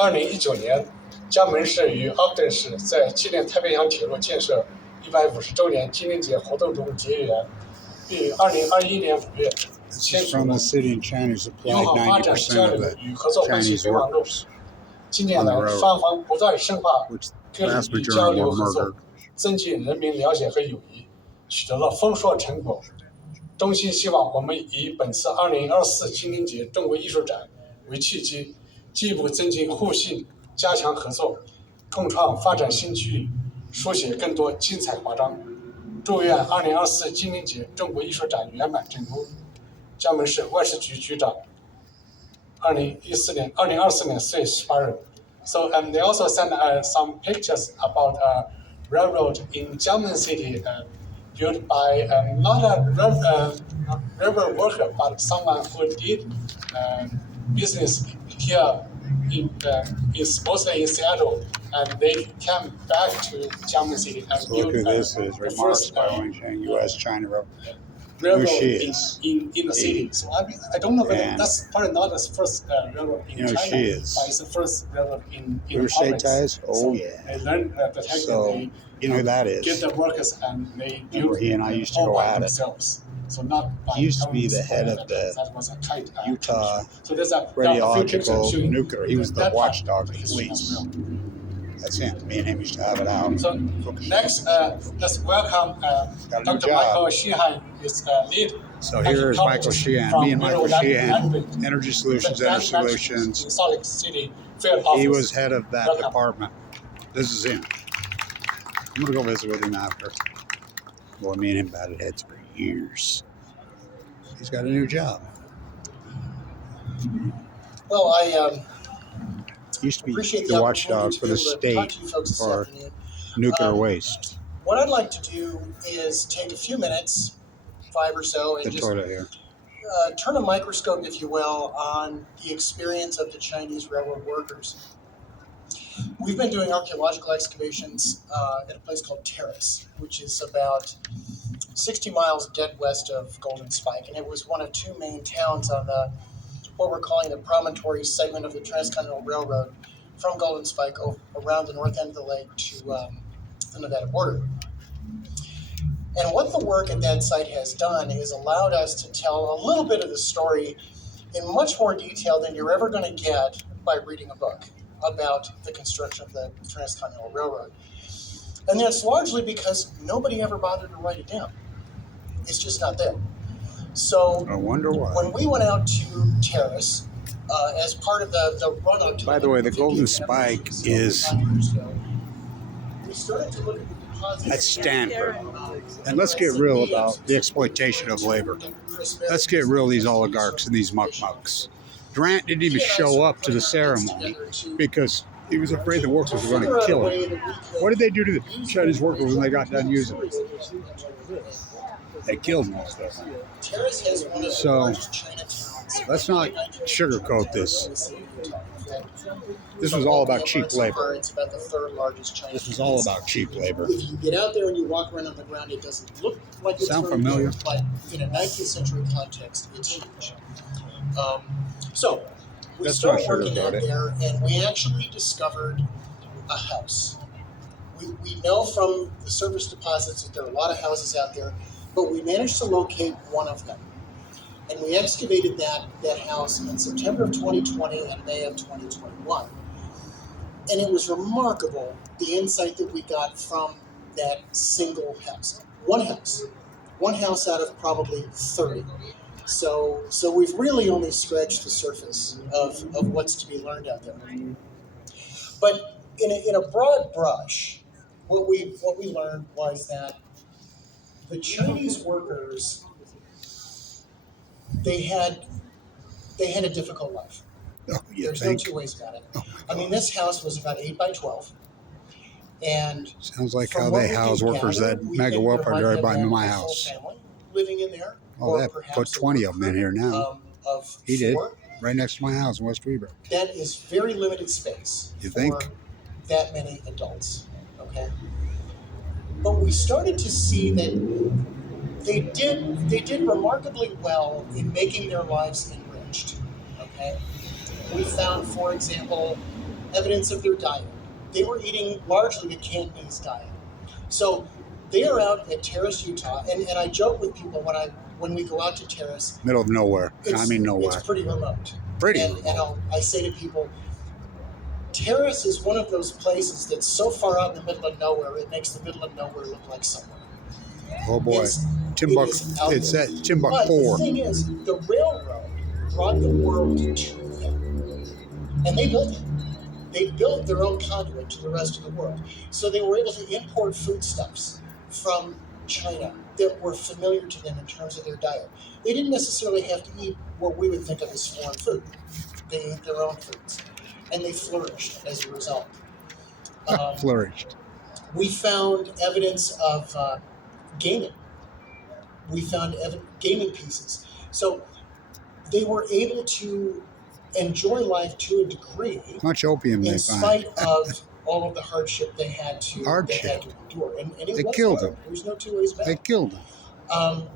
2019年，江门市与 Ogden 市在纪念太平洋铁路建设150周年纪念节活动中结缘，并于2021年5月签署了友好发展交流与合作关系备忘录。近年来，双方不断深化各领域交流合作，增进人民了解和友谊，取得了丰硕成果。衷心希望我们以本次2024金陵节中国艺术展为契机，进一步增进互信，加强合作，共创发展新机遇，书写更多精彩华章。祝愿2024金陵节中国艺术展圆满成功。江门市外事局局长，2024年4月18日。So they also sent some pictures about a railroad in Jiangmen City built by not a railroad worker, but someone who did business here mostly in Seattle, and they came back to Jiangmen City and built the first U.S.-China railroad in the city. So I don't know whether that's probably not the first railroad in China, but it's the first railroad in the province. Ties? Oh, so yeah. They learn the technique. So, you know who that is? Get the workers and they build he and I used to go at themselves. So not by he used to be the head of the Utah radiological nuclear. He was the watchdog of the police. That's him. Me and him used to have it out. So next, let's welcome Dr. Michael Sheehan, is lead. So here is Michael Sheehan. Me and Michael Sheehan, Energy Solutions, Energy Solutions. In Salt Lake City field office. He was head of that department. This is him. I'm gonna go visit with him after. Boy, me and him batted heads for years. He's got a new job. Well, I used to be the watchdog for the state for nuclear waste. What I'd like to do is take a few minutes, 5 or so, and just turn a microscope, if you will, on the experience of the Chinese railroad workers. We've been doing archaeological excavations at a place called Terrace, which is about 60 miles dead west of Golden Spike, and it was one of two main towns on what we're calling the promontory segment of the Transcontinental Railroad from Golden Spike around the north end of the lake to the Nevada border. And what the work at that site has done is allowed us to tell a little bit of the story in much more detail than you're ever going to get by reading a book about the construction of the Transcontinental Railroad. And that's largely because nobody ever bothered to write it down. It's just not there. So I wonder why. When we went out to Terrace, as part of the run-up to... By the way, the Golden Spike is... We started to look at the deposits... At Stanford. And let's get real about the exploitation of labor. Let's get real these oligarchs and these muck-mucks. Durant didn't even show up to the ceremony because he was afraid the workers were going to kill him. What did they do to the Chinese workers when they got done using them? They killed most of them. So let's not sugarcoat this. This was all about cheap labor. It's about the third largest China. This was all about cheap labor. If you get out there and you walk around on the ground, it doesn't look like it's sound familiar, but in a 19th century context, it's huge. So we started working out there, and we actually discovered a house. We know from the surface deposits that there are a lot of houses out there, but we managed to locate one of them. And we excavated that house in September of 2020 and May of 2021. And it was remarkable, the insight that we got from that single house. One house out of probably 30. So we've really only scratched the surface of what's to be learned out there. But in a broad brush, what we learned was that the Chinese workers, they had a difficult life. Oh, There's no two ways about it. Oh, I mean, this house was about 8 by 12. And sounds like how they house workers that mega welfare drive by my house. Living in there. Oh, they put 20 of them in here now. He did, right next to my house in West Weber. That is very limited space. You think? For that many adults, okay? But we started to see that they did remarkably well in making their lives enriched, okay? We found, for example, evidence of their diet. They were eating largely the Cantonese diet. So they are out at Terrace, Utah, and I joke with people when we go out to Terrace. Middle of nowhere. I mean nowhere. It's pretty remote. Pretty remote. And I say to people, Terrace is one of those places that's so far out in the middle of nowhere, it makes the middle of nowhere look like somewhere. Oh boy. It's at Timbuk But 4. the thing is, the railroad brought the world to them. And they built it. They built their own conduit to the rest of the world. So they were able to import foodstuffs from China that were familiar to them in terms of their diet. They didn't necessarily have to eat what we would think of as foreign food. They ate their own foods. And they flourished as a result. Flourished. We found evidence of gaming. We found gaming pieces. So they were able to enjoy life to a degree. Much opium they in find. spite of all of the hardship they had to endure. And it they was killed hard. them. There's no two ways back. They killed them.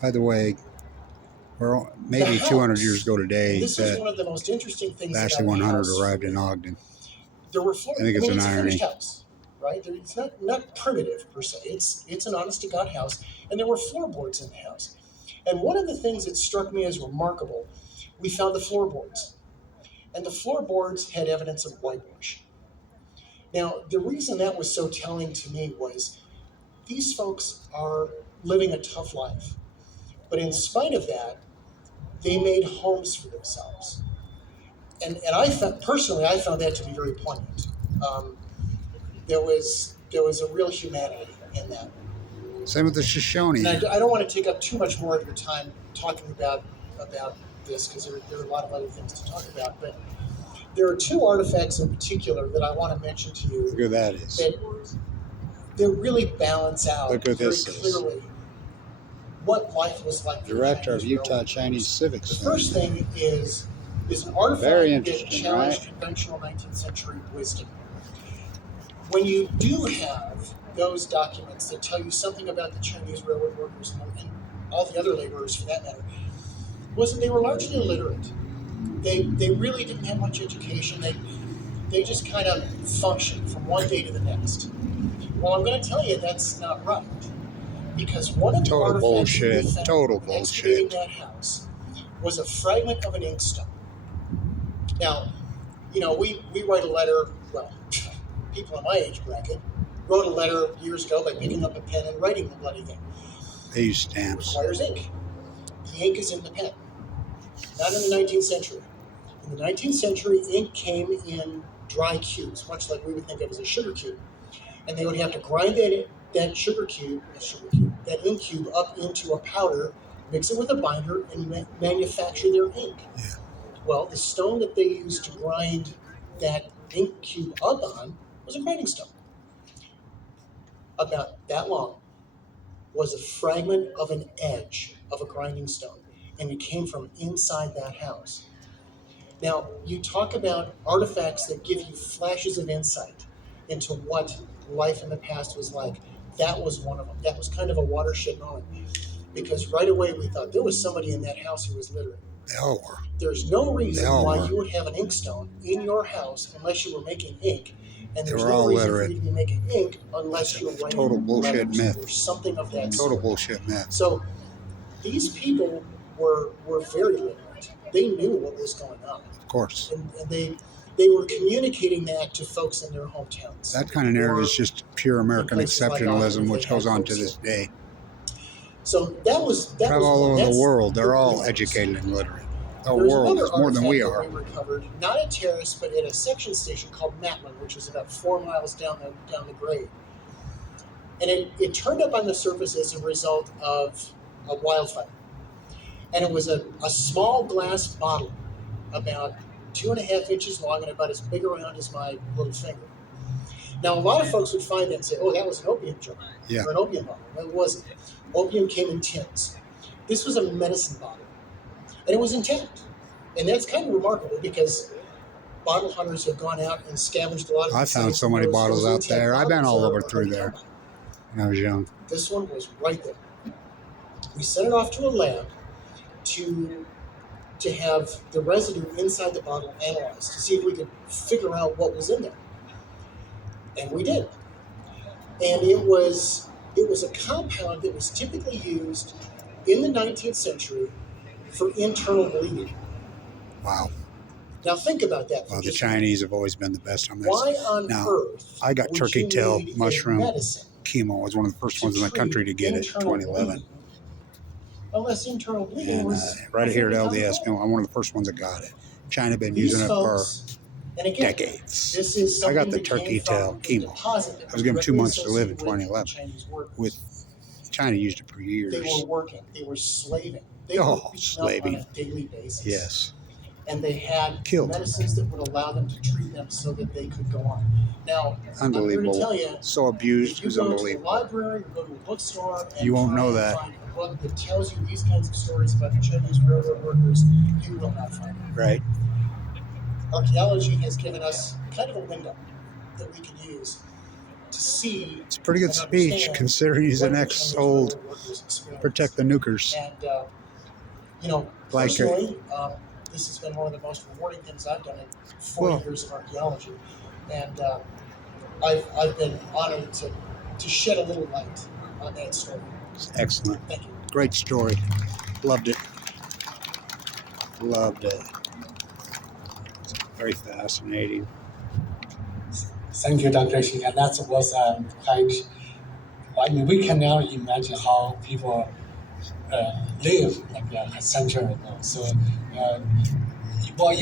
By the way, we're maybe 200 years ago today this is that one of the most interesting things Ashley about 100 house. arrived in Ogden. There were floors. I think it's an a irony. finished house, right? It's not primitive per se. It's an honest to God house, and there were floorboards in the house. And one of the things that struck me as remarkable, we found the floorboards, and the floorboards had evidence of whitewash. Now, the reason that was so telling to me was these folks are living a tough life, but in spite of that, they made homes for themselves. And I found that to be very poignant. There was a real humanity in that. Same with the Shoshone. And I don't want to take up too much more of your time talking about this because there are a lot of other things to talk about. But there are two artifacts in particular that I want to mention to you. Look who that is. That really balance out Look who very this is. clearly what life was like. Director of Utah Chinese Civics. The first thing is an artifact Very that interesting, challenged right? conventional 19th century wisdom. When you do have those documents that tell you something about the Chinese railroad workers and all the other laborers for that matter, was that they were largely illiterate. They really didn't have much education. They just kind of functioned from one day to the next. Well, I'm going to tell you that's not right. Because one of the Total artifacts bullshit. we found Total excavating bullshit. that house was a fragment of an inkstone. Now, we write a letter, well, people in my age bracket wrote a letter years ago by picking up a pen and writing the bloody thing. They use stamps. It requires ink. The ink is in the pen. Not in the 19th century. In the 19th century, ink came in dry cubes, much like we would think of as a sugar cube. And they would have to grind that ink cube up into a powder, mix it with a binder, and manufacture their ink. Yeah. Well, the stone that they used to grind that ink cube up on was a grinding stone. About that long was a fragment of an edge of a grinding stone, and it came from inside that house. Now, you talk about artifacts that give you flashes of insight into what life in the past was like. That was one of them. That was kind of a watershed moment, because right away we thought there was somebody in that house who was literate. They all were. There's no reason why were. you would have an inkstone in your house unless you were making ink. And there's They were no all reason literate. for you to be making ink unless you're writing Total bullshit letters myth. or something of that Total sort. bullshit myth. So these people were very literate. They knew what was going on. Of course. And they were communicating that to folks in their hometowns. That kind of narrative is just pure American places like exceptionalism, Ogden, which they goes had on to folks this day. So that was Travel all over that's the world. They're all the educated and literate. The There's world another is more than we artifact are. that we recovered, not at Terrace, but at a section station called Matlin, which is about 4 miles down the grade. And it turned up on the surface as a result of a wildfire. And it was a small glass bottle, about 2.5 inches long and about as big around as my little finger. Now, a lot of folks would find that and say, oh, that was an opium jar or an opium bottle. No, it wasn't. Opium came in tins. This was a medicine bottle. And it was intact. And that's kind of remarkable because bottle hunters have gone out and scavenged a lot of I these found things, so and many those bottles out intact there. I've been bottles all are over through hard to there come by. when I was young. This one was right there. We sent it off to a lab to to have the residue inside the bottle analyzed to see if we could figure out what was in there. And we did. And it was a compound that was typically used in the 19th century for internal bleeding. Wow. Now think about that. Well, the Chinese have always been the best on this. Why on Now, earth I got would turkey you tail need a mushroom medicine chemo. I was one of the first to ones in the treat country to get it in internal 2011. bleeding? Unless internal bleeding And was right here at perfectly LDS, common. I'm one of the first ones that got it. China been These using it for folks, and again, decades. this is I got something the that came turkey from tail a chemo. deposit that I was given 2 months to live in directly associated 2011. with Chinese workers. With China used it for years. They were working. They were slaving. They Oh, were beaten up slaving. on a daily basis. Yes. And they had Killed. medicines that would allow them to treat them so that they could go on. Now, Unbelievable. I'm here to tell you, So abused, if it you was go to the unbelievable. library or go to a bookstore and You won't try know and that. find a book that tells you these kinds of stories about the Chinese railroad workers, you will not find it. Right. Archaeology has given us kind of a window that we can use to see. It's a pretty good and speech understand considering he's an what the Chinese ex-old railroad workers experienced. protect the nukers. And, you know, Like personally, this has been one of the most rewarding things I've done in 40 years of archaeology. And I've been honored to shed a little light on that story. Excellent. Thank you. Great story. Loved it. Loved it. It's very fascinating. Thank you, Dr. Xing. That was quite. I mean, we can now imagine how people live like a century ago. So, well,